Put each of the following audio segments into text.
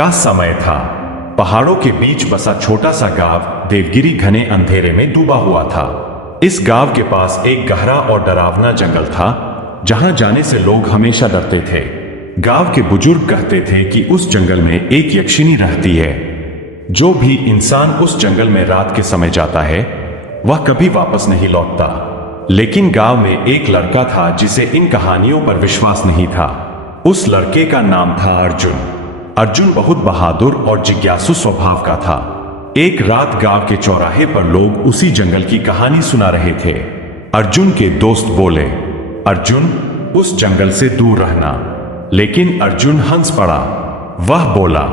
का समय था। पहाड़ों के बीच बसा छोटा सा गांव देवगिरी घने अंधेरे में डूबा हुआ था। इस गांव के पास एक गहरा और डरावना जंगल था, जहां जाने से लोग हमेशा डरते थे। गांव के बुजुर्ग कहते थे कि उस जंगल में एक यक्षिणी रहती है। जो भी इंसान उस जंगल में रात के समय जाता है वह कभी वापस नहीं लौटता। लेकिन गांव में एक लड़का था जिसे इन कहानियों पर विश्वास नहीं था। उस लड़के का नाम था अर्जुन। अर्जुन बहुत बहादुर और जिज्ञासु स्वभाव का था। एक रात गांव के चौराहे पर लोग उसी जंगल की कहानी सुना रहे थे। अर्जुन के दोस्त बोले, अर्जुन, उस जंगल से दूर रहना। लेकिन अर्जुन हंस पड़ा। वह बोला,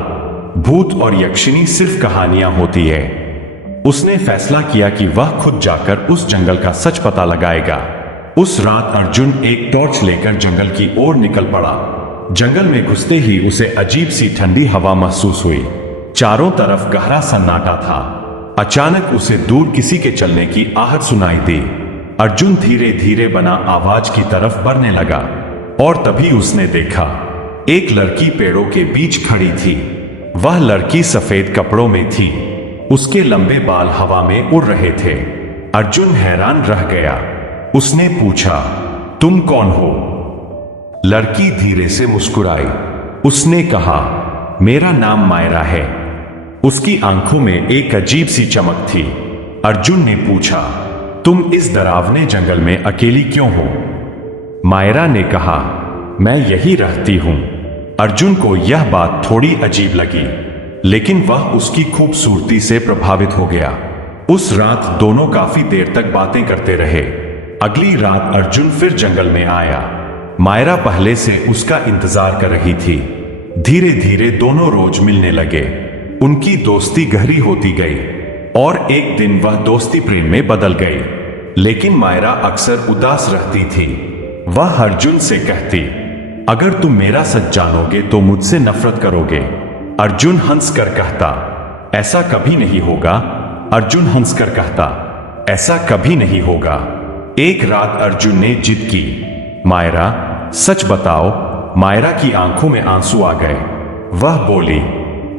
भूत और यक्षिणी सिर्फ कहानियां होती है। उसने फैसला किया कि वह खुद जाकर उस जंगल का सच पता लगाएगा। उस रात अर्जुन एक टॉर्च लेकर जंगल की ओर निकल पड़ा। जंगल में घुसते ही उसे अजीब सी ठंडी हवा महसूस हुई। चारों तरफ गहरा सन्नाटा था। अचानक उसे दूर किसी के चलने की आहट सुनाई दी। अर्जुन धीरे धीरे बना आवाज की तरफ बढ़ने लगा और तभी उसने देखा एक लड़की पेड़ों के बीच खड़ी थी। वह लड़की सफेद कपड़ों में थी। उसके लंबे बाल हवा में उड़ रहे थे। अर्जुन हैरान रह गया। उसने पूछा, तुम कौन हो? लड़की धीरे से मुस्कुराई। उसने कहा, मेरा नाम मायरा है। उसकी आंखों में एक अजीब सी चमक थी। अर्जुन ने पूछा, तुम इस डरावने जंगल में अकेली क्यों हो? मायरा ने कहा, मैं यही रहती हूं। अर्जुन को यह बात थोड़ी अजीब लगी, लेकिन वह उसकी खूबसूरती से प्रभावित हो गया। उस रात दोनों काफी देर तक बातें करते रहे। अगली रात अर्जुन फिर जंगल में आया। मायरा पहले से उसका इंतजार कर रही थी। धीरे धीरे दोनों रोज मिलने लगे। उनकी दोस्ती गहरी होती गई और एक दिन वह दोस्ती प्रेम में बदल गई। लेकिन मायरा अक्सर उदास रहती थी। वह अर्जुन से कहती, अगर तुम मेरा सच जानोगे तो मुझसे नफरत करोगे। अर्जुन हंसकर कहता, ऐसा कभी नहीं होगा। अर्जुन हंसकर कहता, ऐसा कभी नहीं होगा। एक रात अर्जुन ने जिद की, मायरा, सच बताओ। मायरा की आंखों में आंसू आ गए। वह बोली,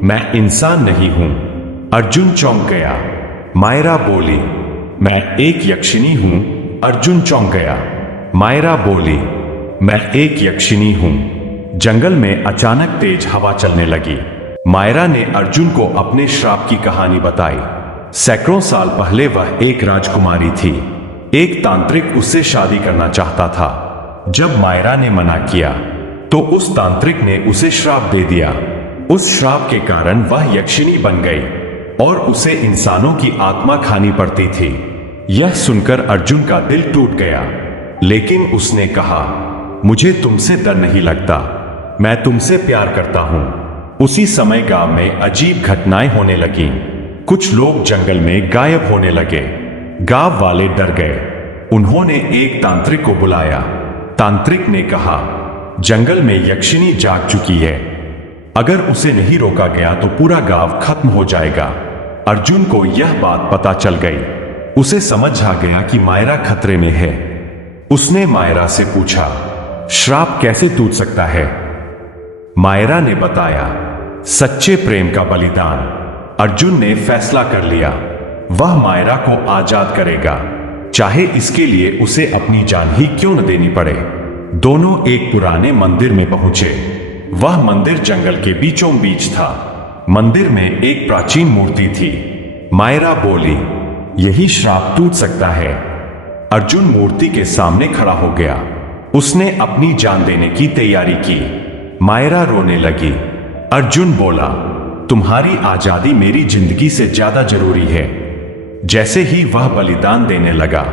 मैं इंसान नहीं हूं। अर्जुन चौंक गया। मायरा बोली, मैं एक यक्षिणी हूं। अर्जुन चौंक गया। मायरा बोली, मैं एक यक्षिणी हूं। जंगल में अचानक तेज हवा चलने लगी। मायरा ने अर्जुन को अपने श्राप की कहानी बताई। सैकड़ों साल पहले वह एक राजकुमारी थी। एक तांत्रिक उससे शादी करना चाहता था। जब मायरा ने मना किया तो उस तांत्रिक ने उसे श्राप दे दिया। उस श्राप के कारण वह यक्षिणी बन गई और उसे इंसानों की आत्मा खानी पड़ती थी। यह सुनकर अर्जुन का दिल टूट गया, लेकिन उसने कहा, मुझे तुमसे डर नहीं लगता। मैं तुमसे प्यार करता हूं। उसी समय गांव में अजीब घटनाएं होने लगीं। कुछ लोग जंगल में गायब होने लगे। गांव वाले डर गए। उन्होंने एक तांत्रिक को बुलाया। तांत्रिक ने कहा, जंगल में यक्षिणी जाग चुकी है। अगर उसे नहीं रोका गया तो पूरा गांव खत्म हो जाएगा। अर्जुन को यह बात पता चल गई। उसे समझ आ गया कि मायरा खतरे में है। उसने मायरा से पूछा, श्राप कैसे टूट सकता है? मायरा ने बताया, सच्चे प्रेम का बलिदान। अर्जुन ने फैसला कर लिया, वह मायरा को आजाद करेगा, चाहे इसके लिए उसे अपनी जान ही क्यों न देनी पड़े। दोनों एक पुराने मंदिर में पहुंचे। वह मंदिर जंगल के बीचों बीच था। मंदिर में एक प्राचीन मूर्ति थी। मायरा बोली, यही श्राप टूट सकता है। अर्जुन मूर्ति के सामने खड़ा हो गया। उसने अपनी जान देने की तैयारी की। मायरा रोने लगी। अर्जुन बोला, तुम्हारी आजादी मेरी जिंदगी से ज्यादा जरूरी है। जैसे ही वह बलिदान देने लगा,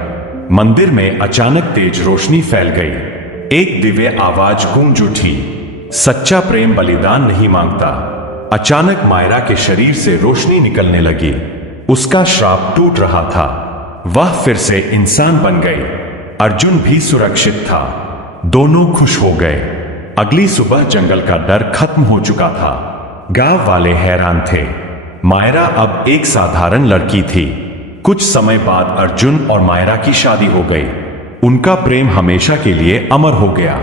मंदिर में अचानक तेज रोशनी फैल गई। एक दिव्य आवाज गूंज उठी, सच्चा प्रेम बलिदान नहीं मांगता। अचानक मायरा के शरीर से रोशनी निकलने लगी। उसका श्राप टूट रहा था। वह फिर से इंसान बन गई। अर्जुन भी सुरक्षित था। दोनों खुश हो गए। अगली सुबह जंगल का डर खत्म हो चुका था। गांव वाले हैरान थे। मायरा अब एक साधारण लड़की थी। कुछ समय बाद अर्जुन और मायरा की शादी हो गई। उनका प्रेम हमेशा के लिए अमर हो गया।